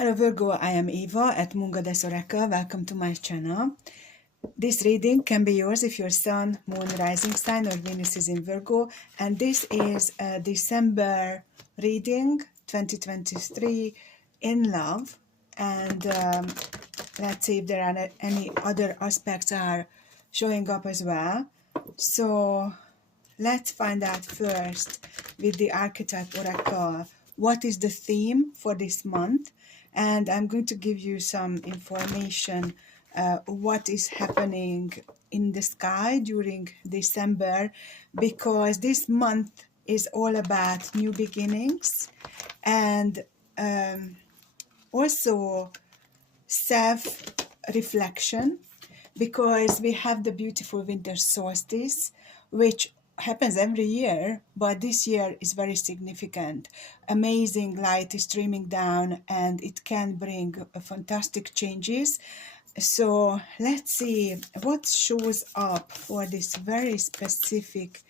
Hello Virgo, I am Eva at Mungodes Oracle. Welcome to my channel. This reading can be yours if your Sun, Moon, Rising sign or Venus is in Virgo. And this is a December reading 2023 in love. And let's see if there are any other aspects are showing up as well. So let's find out first with the Archetype Oracle what is the theme for this month, and I'm going to give you some information what is happening in the sky during December, because this month is all about new beginnings and also self-reflection, because we have the beautiful winter solstice, which happens every year, but this year is very significant. Amazing light is streaming down and it can bring fantastic changes. So let's see what shows up for this very specific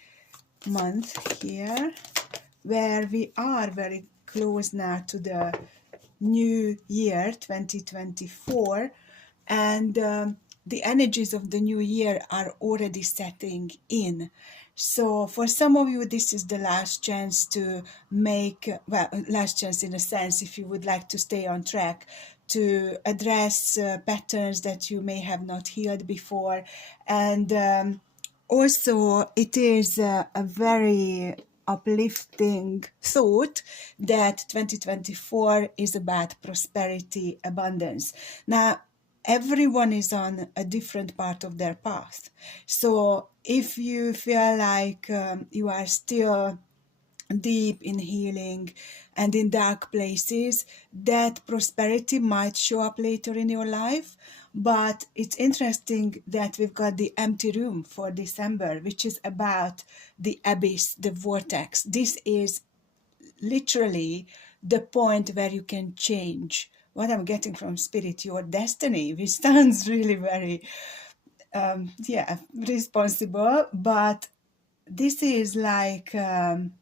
month here, where we are very close now to the new year 2024, and the energies of the new year are already setting in. So for some of you, this is the last chance to make, well, last chance in a sense, if you would like to stay on track, to address patterns that you may have not healed before. And also it is a very uplifting thought that 2024 is about prosperity, abundance. Now, everyone is on a different part of their path. So if you feel like you are still deep in healing and in dark places, that prosperity might show up later in your life. But it's interesting that we've got the empty room for December, which is about the abyss, the vortex. This is literally the point where you can change. What I'm getting from Spirit, your destiny, which sounds really very, responsible. But this is like when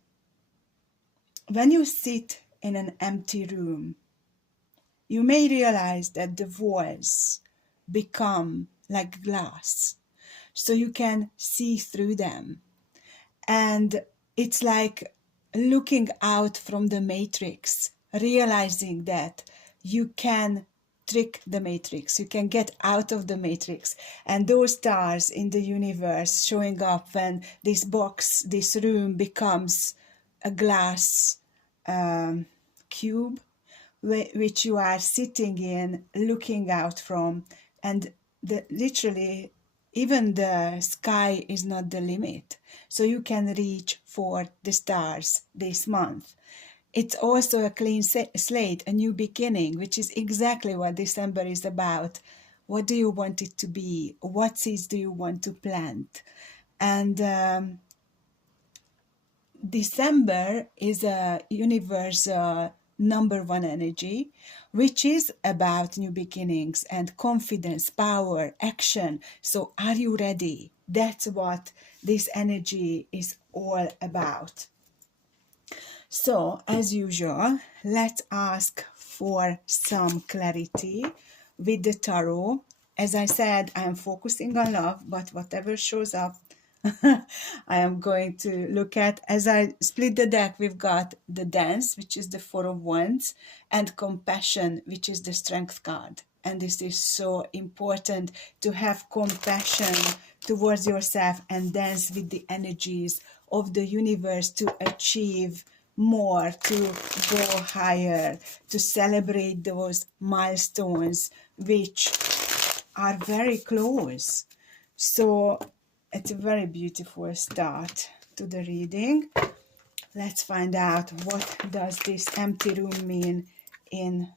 you sit in an empty room, you may realize that the walls become like glass, so you can see through them. And it's like looking out from the matrix, realizing that you can trick the matrix, you can get out of the matrix. And those stars in the universe showing up when this box, this room becomes a glass cube, which you are sitting in, looking out from, and literally even the sky is not the limit, so you can reach for the stars this month. It's also a clean slate, a new beginning, which is exactly what December is about. What do you want it to be? What seeds do you want to plant? And December is a universal number one energy, which is about new beginnings and confidence, power, action. So are you ready? That's what this energy is all about. So as usual, let's ask for some clarity with the tarot. As I said, I am focusing on love, but whatever shows up, I am going to look at. As I split the deck, we've got the Dance, which is the Four of Wands, and Compassion, which is the Strength card. And this is so important, to have compassion towards yourself and dance with the energies of the universe to achieve more, to go higher, to celebrate those milestones which are very close. So it's a very beautiful start to the reading. Let's find out, what does this empty room mean in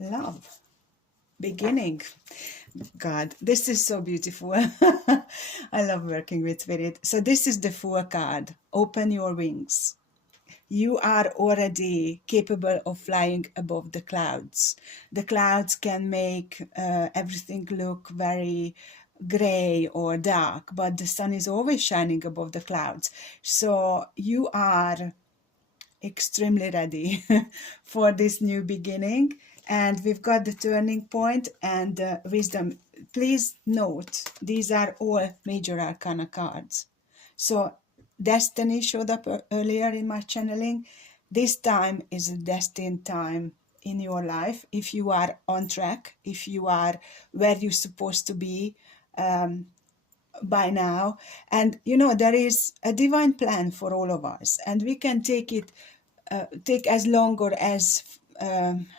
love? Beginning. God, this is so beautiful. I love working with Spirit. So this is the Fool card. Open your wings. You are already capable of flying above the clouds. The clouds can make everything look very gray or dark, but the sun is always shining above the clouds. So you are extremely ready for this new beginning. And we've got the turning point and wisdom. Please note, these are all major arcana cards. So destiny showed up earlier in my channeling. This time is a destined time in your life. If you are on track, if you are where you're supposed to be, by now. And you know, there is a divine plan for all of us, and we can take it take as long or as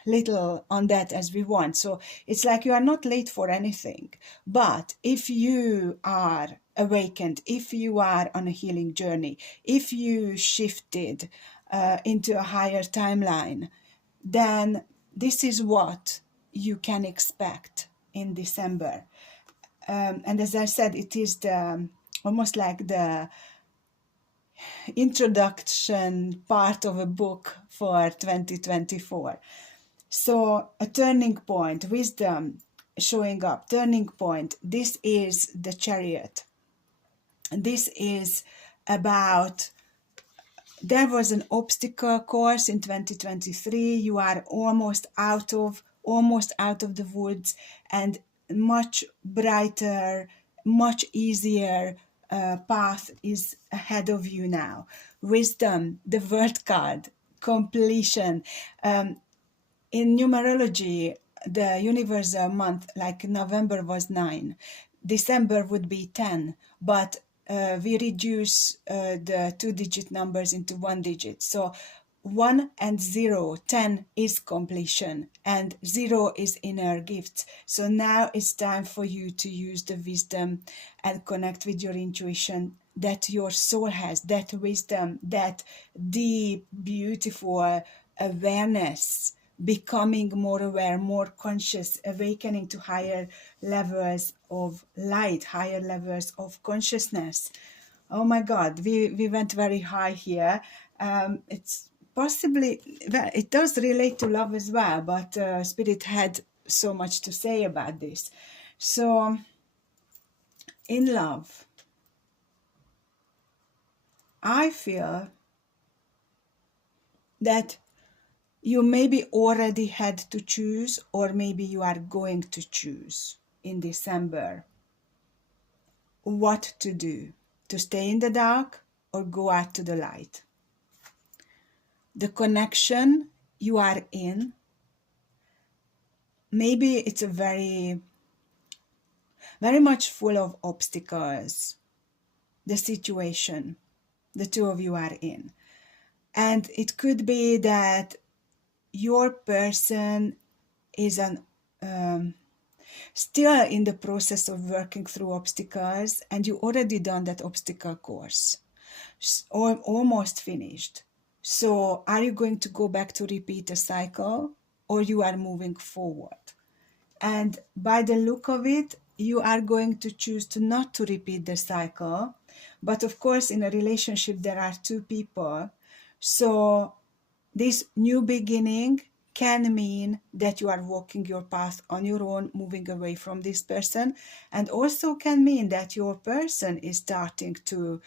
little on that as we want. So it's like you are not late for anything. But if you are awakened, if you are on a healing journey, if you shifted into a higher timeline, then this is what you can expect in December. And as I said, it is the almost like the introduction part of a book for 2024. So a turning point, wisdom showing up, turning point. This is the Chariot. This is about, there was an obstacle course in 2023. You are almost out of the woods, and much brighter, much easier path is ahead of you now. Wisdom, the word card, completion. In numerology, the universal month, like November was 9, December would be 10, but we reduce the two-digit numbers into one digit. So 1 and 0, 10 is completion, and 0 is inner gifts. So now it's time for you to use the wisdom and connect with your intuition that your soul has, that wisdom, that deep, beautiful awareness, becoming more aware, more conscious, awakening to higher levels of light, higher levels of consciousness. Oh my God, we went very high here. It's possibly, well, it does relate to love as well, but Spirit had so much to say about this. So, in love, I feel that you maybe already had to choose, or maybe you are going to choose in December what to do, to stay in the dark or go out to the light. The connection you are in, maybe it's a very much full of obstacles, the situation the two of you are in. And it could be that your person is still in the process of working through obstacles, and you already done that obstacle course, or almost finished. So are you going to go back to repeat a cycle, or you are moving forward? And by the look of it, you are going to choose to not to repeat the cycle. But of course, in a relationship, there are two people. So this new beginning can mean that you are walking your path on your own, moving away from this person, and also can mean that your person is starting to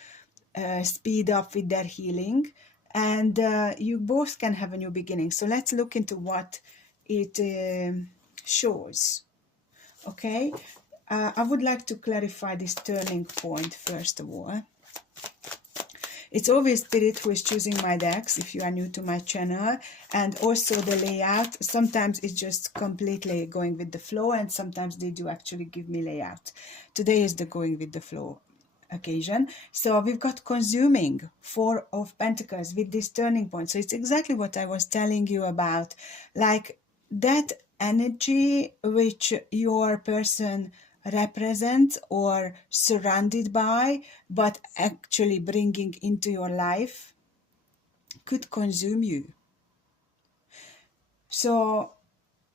speed up with their healing, and you both can have a new beginning. So let's look into what it shows. Okay, I would like to clarify this turning point first of all. It's always Spirit who is choosing my decks if you are new to my channel, and also the layout. Sometimes it's just completely going with the flow, and sometimes they do actually give me layout. Today is the going with the flow occasion. So we've got consuming, 4 of Pentacles with this turning point. So it's exactly what I was telling you about, like that energy which your person represent or surrounded by, but actually bringing into your life, could consume you. So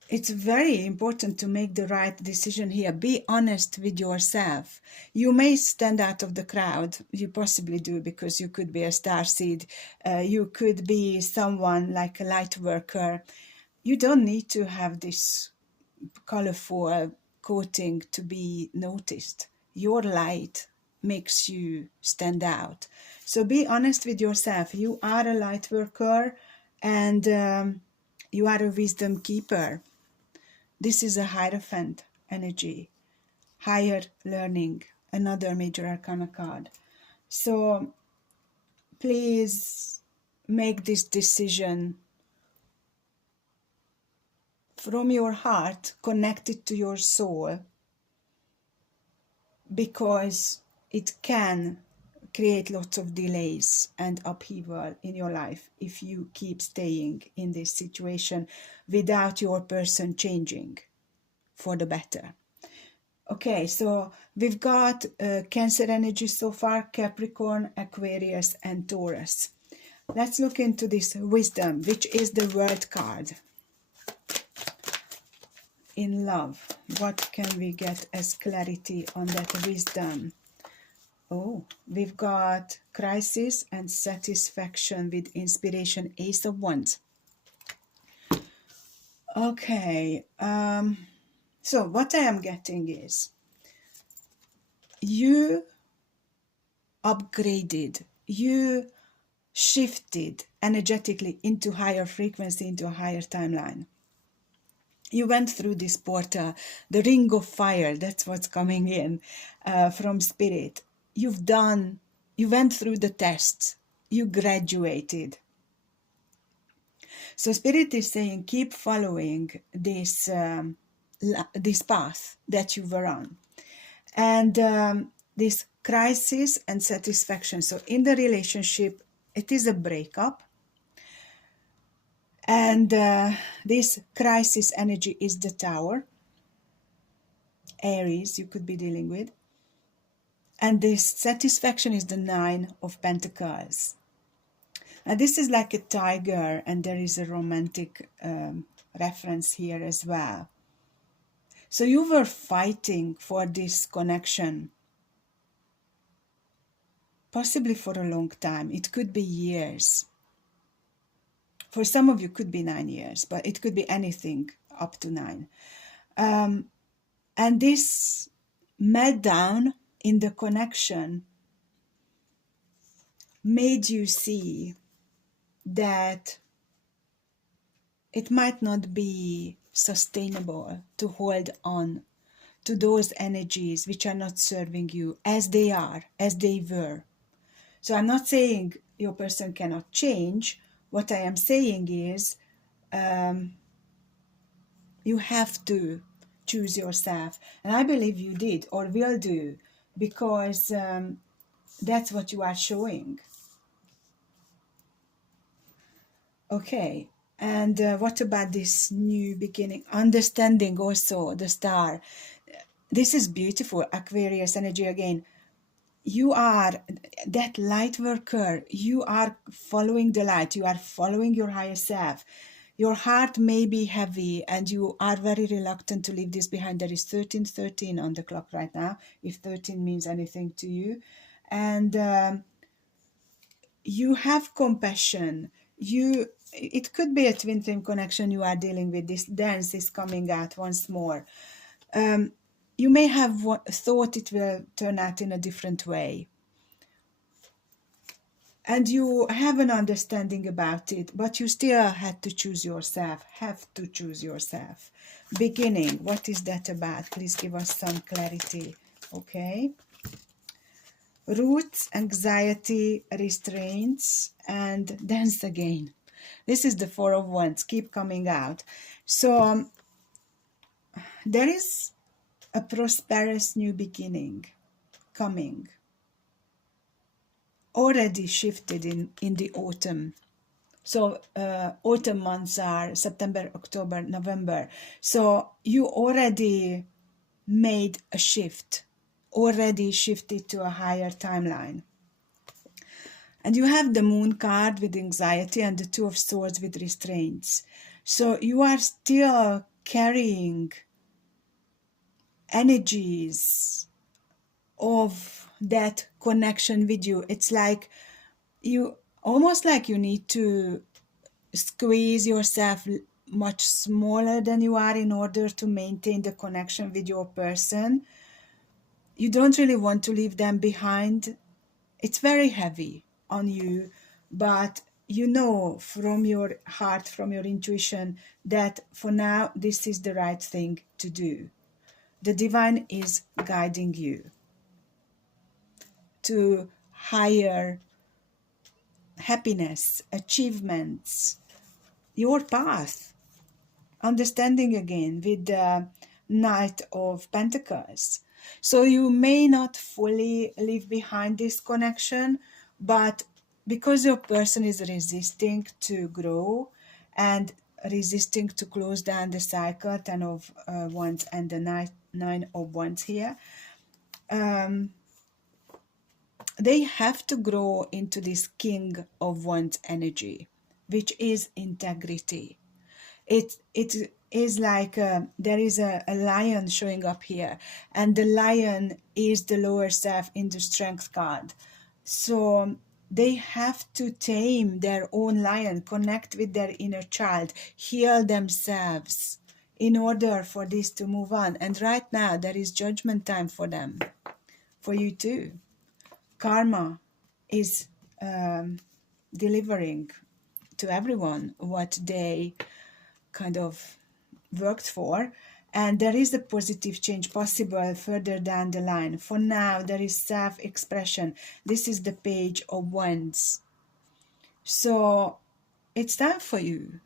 it's very important to make the right decision here. Be honest with yourself. You may stand out of the crowd. You possibly do, because you could be a starseed. You could be someone like a light worker. You don't need to have this colorful coating to be noticed. Your light makes you stand out. So be honest with yourself. You are a light worker, and you are a wisdom keeper. This is a Hierophant energy, higher learning, another major arcana card. So please make this decision from your heart, connected to your soul, because it can create lots of delays and upheaval in your life if you keep staying in this situation without your person changing for the better. Okay, so we've got Cancer energy so far, Capricorn, Aquarius, and Taurus. Let's look into this wisdom, which is the World card. In love, what can we get as clarity on that wisdom? Oh, we've got crisis and satisfaction with inspiration, Ace of Wands. Okay, so what I am getting is you upgraded, you shifted energetically into higher frequency, into a higher timeline. You went through this portal, the ring of fire, that's what's coming in from spirit. You went through the tests, you graduated. So spirit is saying, keep following this path that you were on. And this crisis and satisfaction. So in the relationship, it is a breakup. And this crisis energy is the Tower. Aries, you could be dealing with. And this satisfaction is the Nine of Pentacles. And this is like a tiger, and there is a romantic reference here as well. So you were fighting for this connection, possibly for a long time. It could be years. For some of you, it could be 9 years, but it could be anything up to 9. And this meltdown in the connection made you see that it might not be sustainable to hold on to those energies which are not serving you as they are, as they were. So I'm not saying your person cannot change. What I am saying is you have to choose yourself. And I believe you did or will do, because that's what you are showing. Okay, and what about this new beginning? Understanding also the star. This is beautiful, Aquarius energy again. You are that light worker. You are following the light. You are following your higher self. Your heart may be heavy and you are very reluctant to leave this behind. There is 13:13 on the clock right now, if 13 means anything to you. And you have compassion. It could be a twin flame connection you are dealing with. This dance is coming out once more. You may have thought it will turn out in a different way. And you have an understanding about it, but you still have to choose yourself. Beginning, what is that about? Please give us some clarity. Okay. Roots, anxiety, restraints, and dance again. This is the Four of Wands. Keep coming out. So there is a prosperous new beginning coming. Already shifted in the autumn. So autumn months are September, October, November. So you already made a shift, already shifted to a higher timeline. And you have the Moon card with anxiety and the Two of Swords with restraints. So you are still carrying energies of that connection with you. It's like almost like you need to squeeze yourself much smaller than you are in order to maintain the connection with your person. You don't really want to leave them behind. It's very heavy on you, but you know from your heart, from your intuition, that for now this is the right thing to do. The divine is guiding you to higher happiness, achievements, your path. Understanding again with the Knight of Pentacles. So you may not fully leave behind this connection, but because your person is resisting to grow and resisting to close down the cycle, Ten of Wands and the Nine of Wands here, they have to grow into this King of Wands energy, which is integrity. It is like there is a lion showing up here, and the lion is the lower self in the strength card. So they have to tame their own lion, connect with their inner child, heal themselves in order for this to move on. And right now there is judgment time for them, for you too. Karma is delivering to everyone what they kind of worked for, and there is a positive change possible further down the line. For now there is self-expression. This is the Page of Wands. So it's time for you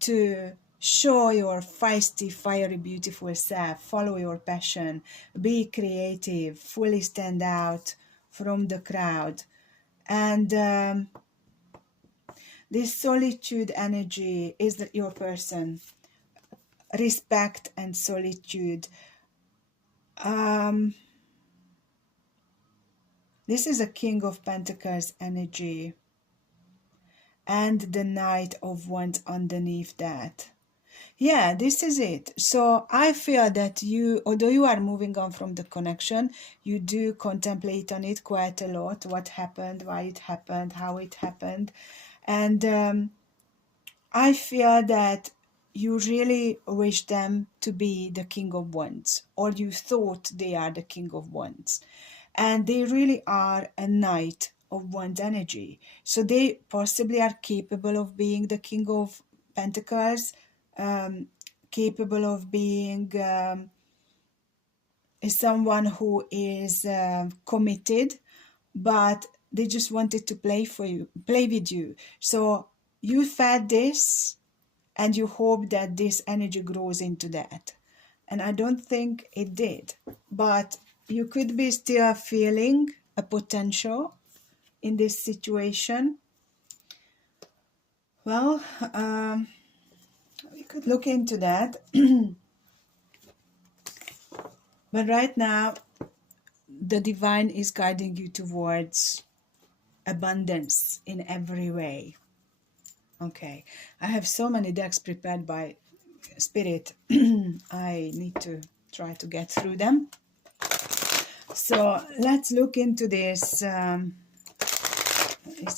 to show your feisty, fiery, beautiful self, follow your passion, be creative, fully stand out from the crowd. And this solitude energy is your person. Respect and solitude. This is a King of Pentacles energy and the Knight of Wands underneath that. Yeah, this is it. So I feel that you, although you are moving on from the connection, you do contemplate on it quite a lot. What happened, why it happened, how it happened. And I feel that you really wish them to be the King of Wands, or you thought they are the King of Wands. And they really are a Knight of Wands energy. So they possibly are capable of being the King of Pentacles, capable of being someone who is committed, but they just wanted to play with you. So you felt this, and you hope that this energy grows into that. And I don't think it did, but you could be still feeling a potential in this situation. Well, we could look into that. But right now, the divine is guiding you towards abundance in every way. Okay, I have so many decks prepared by Spirit. I need to try to get through them. So let's look into this. Is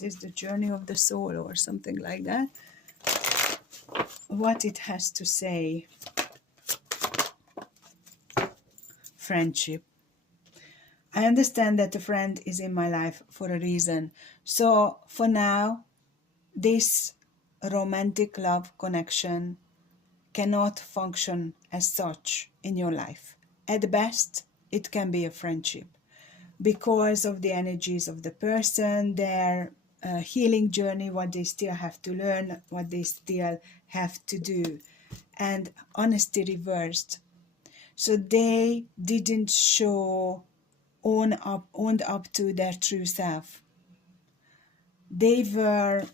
this the journey of the soul or something like that? What it has to say. Friendship. I understand that a friend is in my life for a reason. So for now, this romantic love connection cannot function as such in your life. At best, it can be a friendship because of the energies of the person, their healing journey, what they still have to learn, what they still have to do, and honesty reversed. So they didn't owned up to their true self. They were,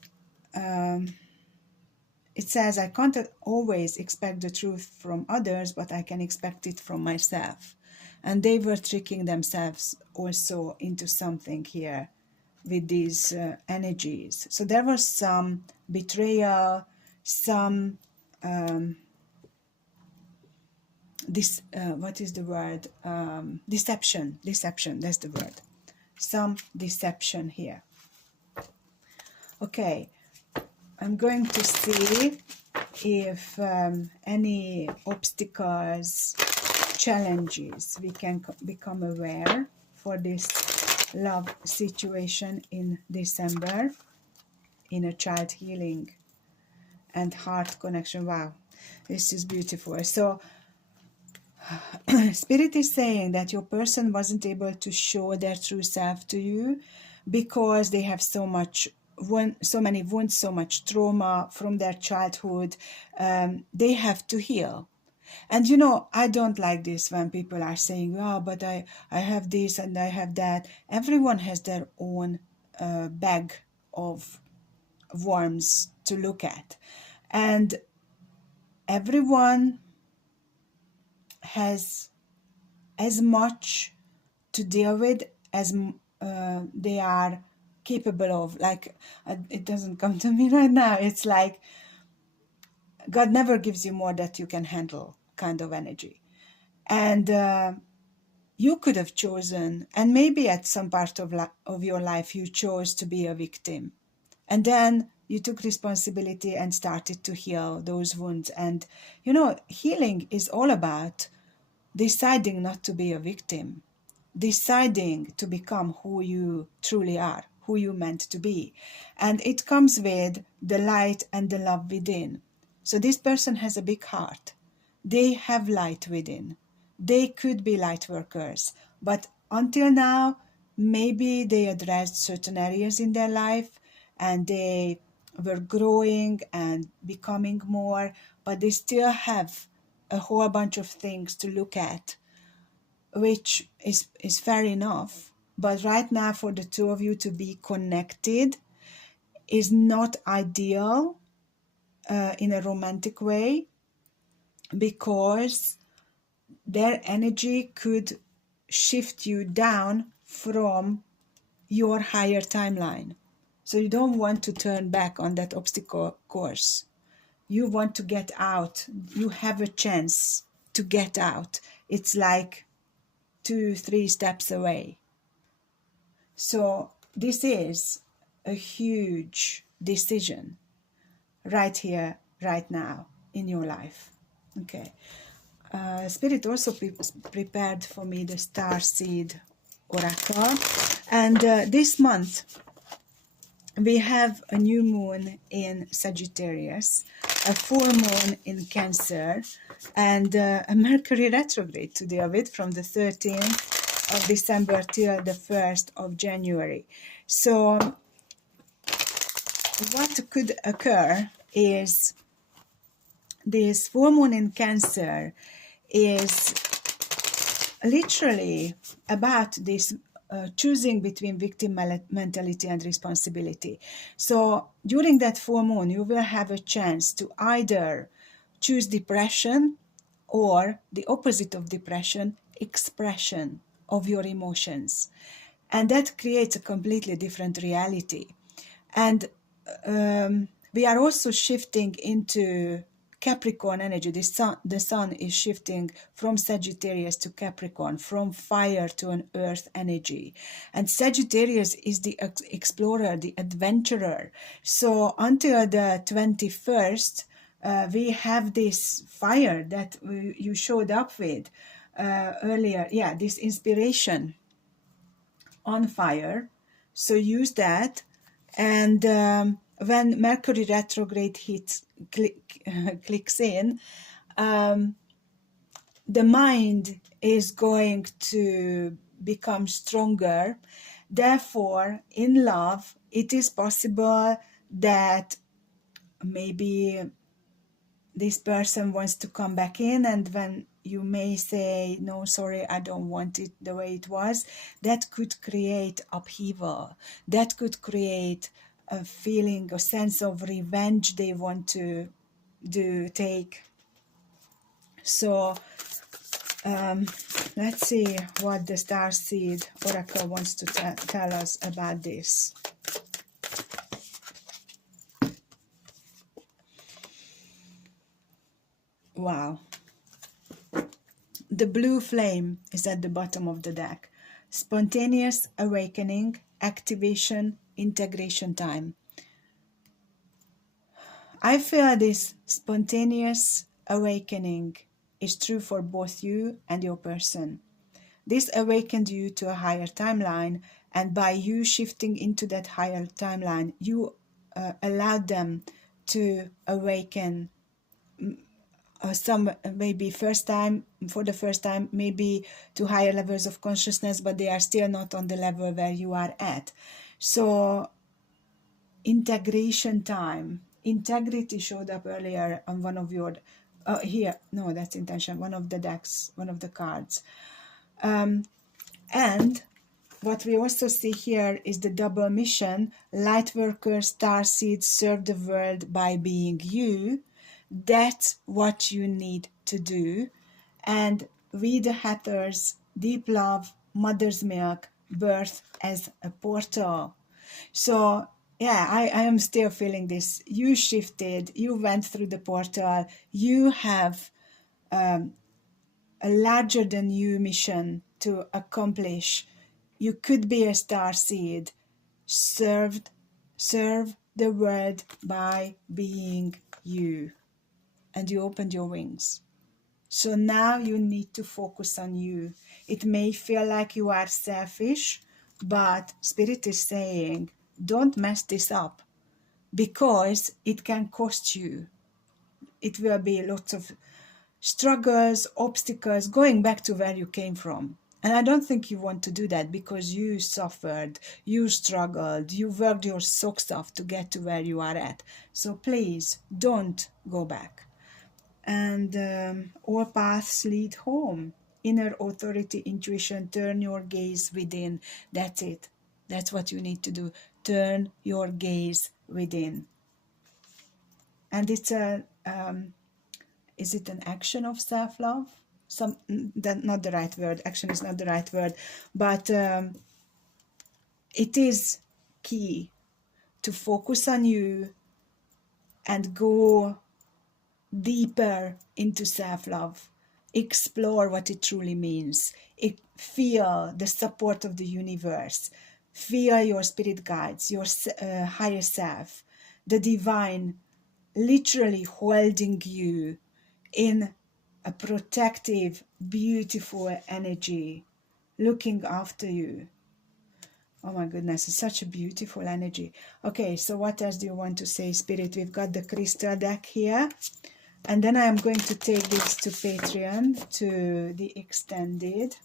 it says, I can't always expect the truth from others, but I can expect it from myself. And they were tricking themselves also into something here with these energies. So there was some betrayal, some what is the word? Deception, that's the word. Some deception here. Okay, I'm going to see if any obstacles, challenges we can become aware for this love situation in December. inner child healing and heart connection. Wow, this is beautiful. So Spirit is saying that your person wasn't able to show their true self to you because they have so many wounds, so much trauma from their childhood. They have to heal. And I don't like this when people are saying, oh, but I have this and I have that. Everyone has their own bag of worms to look at. And everyone has as much to deal with as they are capable of. Like, it doesn't come to me right now. It's like God never gives you more that you can handle kind of energy. And you could have chosen, and maybe at some part of your life you chose to be a victim. And then you took responsibility and started to heal those wounds. And, healing is all about deciding not to be a victim, deciding to become who you truly are, who you meant to be. And it comes with the light and the love within. So this person has a big heart. They have light within. They could be light workers. But until now, maybe they addressed certain areas in their life and they were growing and becoming more, but they still have a whole bunch of things to look at, which is fair enough. But right now, for the two of you to be connected is not ideal in a romantic way, because their energy could shift you down from your higher timeline. So you don't want to turn back on that obstacle course. You want to get out. You have a chance to get out. It's like 2-3 steps away. So this is a huge decision right here, right now in your life. Okay. Spirit also prepared for me the star seed oracle. And this month we have a new moon in Sagittarius, a full moon in Cancer, and a Mercury retrograde to deal with from the 13th of December till the 1st of January. So what could occur is this full moon in Cancer is literally about this choosing between victim mentality and responsibility. So during that full moon, you will have a chance to either choose depression or the opposite of depression, expression of your emotions. And that creates a completely different reality. And we are also shifting into Capricorn energy. The sun is shifting from Sagittarius to Capricorn, from fire to an earth energy. And Sagittarius is the explorer, the adventurer. So until the 21st, we have this fire that you showed up with earlier. Yeah, this inspiration on fire. So use that. And when Mercury retrograde clicks in, the mind is going to become stronger. Therefore, in love, it is possible that maybe this person wants to come back in, and when you may say, no, sorry, I don't want it the way it was, that could create upheaval. That could create a feeling, a sense of revenge they want to take. So let's see what the Starseed Oracle wants to tell us about this. Wow. The blue flame is at the bottom of the deck. Spontaneous awakening, activation, integration time. I feel this spontaneous awakening is true for both you and your person. This awakened you to a higher timeline, and by you shifting into that higher timeline, you allowed them to awaken, some maybe for the first time, maybe to higher levels of consciousness, but they are still not on the level where you are at. So integration time, integrity showed up earlier on one of your here, no, that's intention, one of the decks, one of the cards. And what we also see here is the double mission: light worker, star seed, serve the world by being you. That's what you need to do. And we the Hatters, deep love, mother's milk, birth as a portal. So yeah, I am still feeling this. You shifted, you went through the portal, you have a larger than you mission to accomplish. You could be a star seed. Serve the world by being you. And you opened your wings. So now you need to focus on you. It may feel like you are selfish, but Spirit is saying, don't mess this up, because it can cost you. It will be lots of struggles, obstacles, going back to where you came from. And I don't think you want to do that, because you suffered, you struggled, you worked your socks off to get to where you are at. So please don't go back. And all paths lead home. Inner authority, intuition, turn your gaze within. That's it. That's what you need to do. Turn your gaze within. And it's a is it an action of self-love? Not the right word. Action is not the right word, but it is key to focus on you and go deeper into self-love. Explore what it truly means. Feel the support of the universe. Feel your spirit guides, your higher self, the divine literally holding you in a protective, beautiful energy, looking after you. Oh my goodness, it's such a beautiful energy. Okay, so what else do you want to say, Spirit? We've got the crystal deck here. And then I am going to take this to Patreon, to the extended.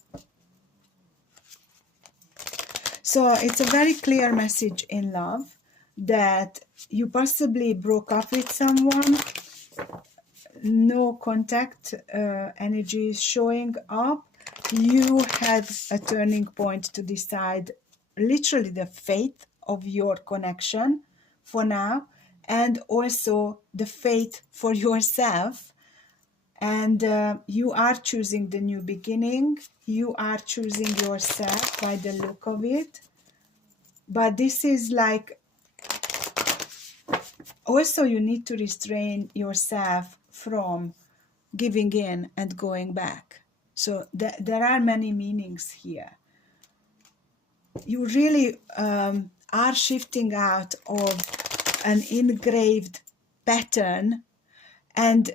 So it's a very clear message in love that you possibly broke up with someone. No contact energy is showing up. You had a turning point to decide literally the fate of your connection for now, and also the fate for yourself. And you are choosing the new beginning. You are choosing yourself by the look of it. But this is like, also you need to restrain yourself from giving in and going back. So there are many meanings here. You really are shifting out of an engraved pattern, and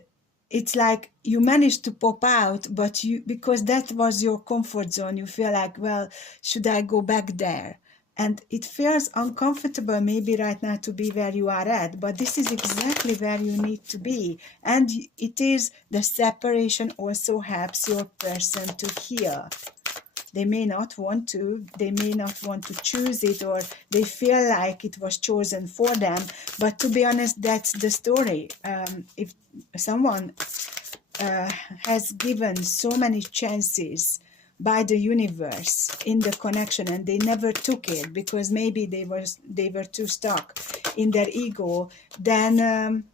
it's like you managed to pop out, but because that was your comfort zone, you feel like, well, should I go back there? And it feels uncomfortable maybe right now to be where you are at, but this is exactly where you need to be. And it is the separation also helps your person to heal. They may not want to, they may not want to choose it, or they feel like it was chosen for them. But to be honest, that's the story. If someone has given so many chances by the universe in the connection, and they never took it because maybe they were too stuck in their ego, then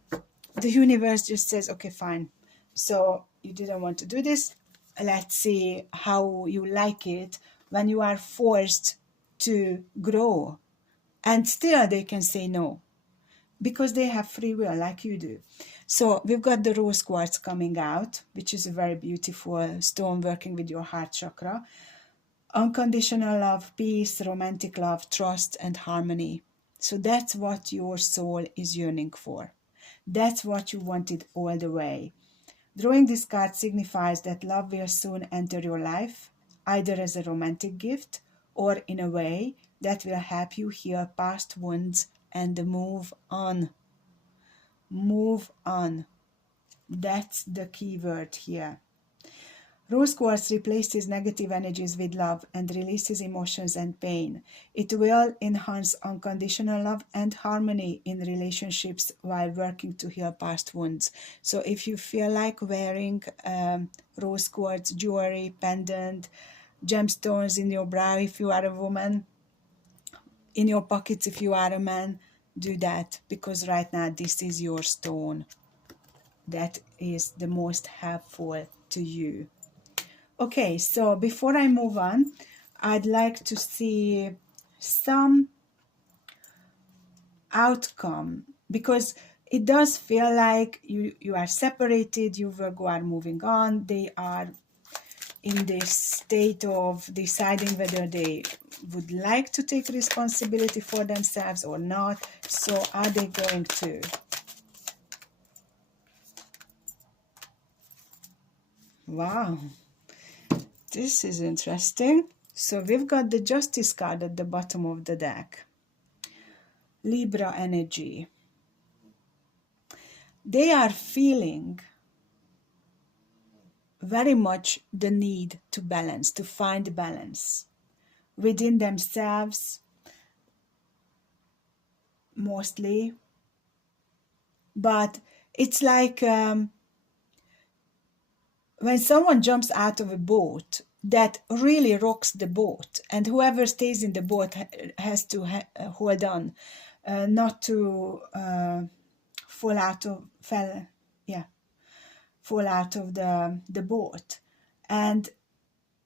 the universe just says, okay, fine. So you didn't want to do this. Let's see how you like it when you are forced to grow. And still they can say no, because they have free will like you do. So we've got the rose quartz coming out, which is a very beautiful stone working with your heart chakra. Unconditional love, peace, romantic love, trust, and harmony. So that's what your soul is yearning for. That's what you wanted all the way. Drawing this card signifies that love will soon enter your life, either as a romantic gift or in a way that will help you heal past wounds and move on. Move on. That's the key word here. Rose quartz replaces negative energies with love and releases emotions and pain. It will enhance unconditional love and harmony in relationships while working to heal past wounds. So if you feel like wearing rose quartz jewelry, pendant, gemstones in your brow if you are a woman, in your pockets if you are a man, do that, because right now this is your stone that is the most helpful to you. Okay, so before I move on, I'd like to see some outcome, because it does feel like you are separated, you Virgo are moving on, they are in this state of deciding whether they would like to take responsibility for themselves or not. So are they going to? Wow, this is interesting. So we've got the Justice card at the bottom of the deck. Libra energy. They are feeling very much the need to balance, to find balance within themselves, mostly. But it's like when someone jumps out of a boat that really rocks the boat, and whoever stays in the boat has to hold on, not to fall out of the boat. And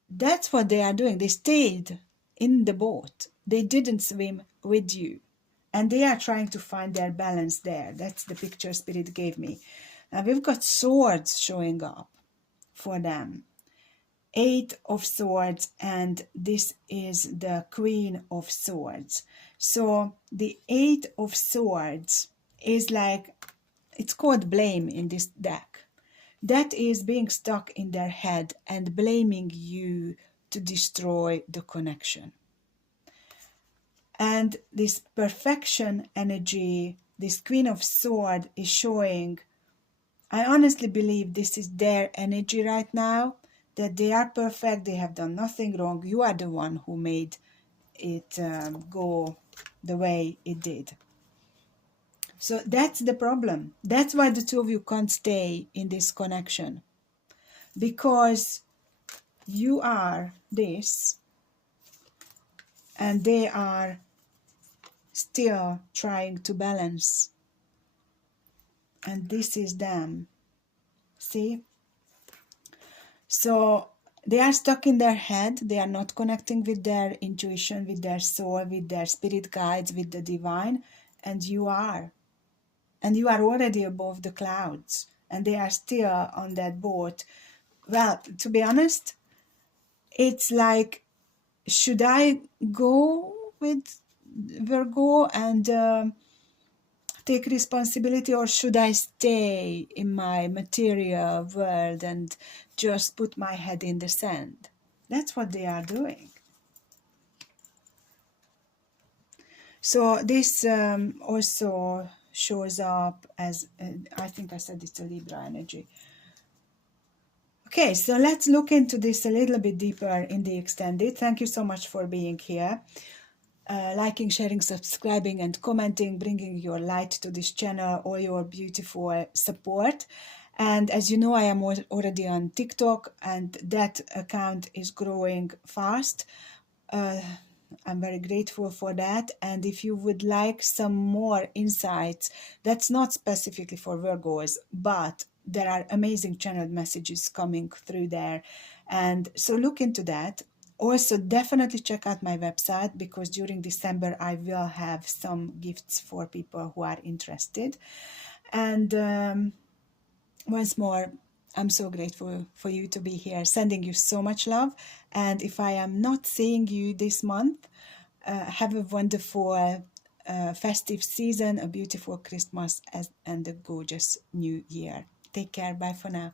that's what they are doing. They stayed in the boat. They didn't swim with you. And they are trying to find their balance there. That's the picture Spirit gave me. Now we've got swords showing up for them. 8 of Swords, and this is the Queen of Swords. So the 8 of Swords is like, it's called blame in this deck. That is being stuck in their head and blaming you to destroy the connection. And this perfection energy, this Queen of Swords is showing, I honestly believe this is their energy right now, that they are perfect, they have done nothing wrong. You are the one who made it go the way it did. So that's the problem. That's why the two of you can't stay in this connection. Because you are this, and they are still trying to balance. And this is them. See? So they are stuck in their head. They are not connecting with their intuition, with their soul, with their spirit guides, with the divine. And you are. And you are already above the clouds. And they are still on that boat. Well, to be honest, it's like, should I go with Virgo and take responsibility, or should I stay in my material world and just put my head in the sand? That's what they are doing. So this also shows up as, I think I said it's a Libra energy. Okay, so let's look into this a little bit deeper in the extended. Thank you so much for being here. Liking, sharing, subscribing, and commenting, bringing your light to this channel, all your beautiful support. And as you know, I am already on TikTok, and that account is growing fast. I'm very grateful for that. And if you would like some more insights, that's not specifically for Virgos, but there are amazing channeled messages coming through there. And so look into that. Also, definitely check out my website, because during December I will have some gifts for people who are interested. And once more, I'm so grateful for you to be here, sending you so much love. And if I am not seeing you this month, have a wonderful festive season, a beautiful Christmas, and a gorgeous new year. Take care. Bye for now.